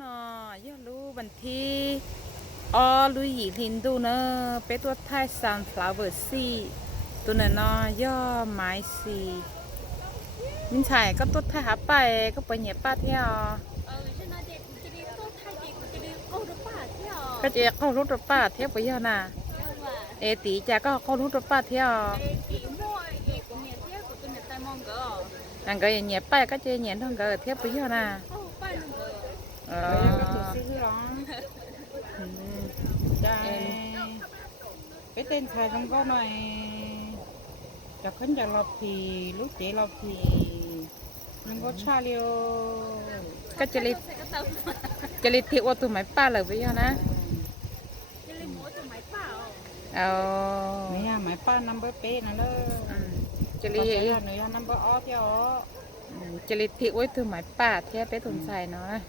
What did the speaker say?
นอย่ารู้บันทีลุยหยีลินดูเนอะไปตัวไทยซันฟลาวเวอร์ซีตัวเนอะย่อไม้ซีมินชายก็ตัวไทยหาไปก็ไปเหยียบป้าเที่ยวก็จะเข้ารถป้าเที่ยวไปย่อน่ะเอตีจะก็เข้ารถป้าเที่ยวนั่นก็เหยียบไปก็จะเหยียบทั้งก็เที่ยวไปย่อน่ะก็ถูกซื้อร้องได้ไปเต้นชายต้องก็หน่อยจะขึ้นจากรอบทีลูกเจ๊รอบทีมันก็ชาเลียวก็จะเลยเที่ยวตัวไม้ป้าเลยไปย่อนะเอา ไม่ยากหมายป้านัมเบอร์เป๊ะนะเลยจะ ก็ รี ใช้หน่อยนัมเบอร์ออฟเที่ยวจะรีที่ไว้ถึงหมายป่าเทียบไปถุนใส่เนาะ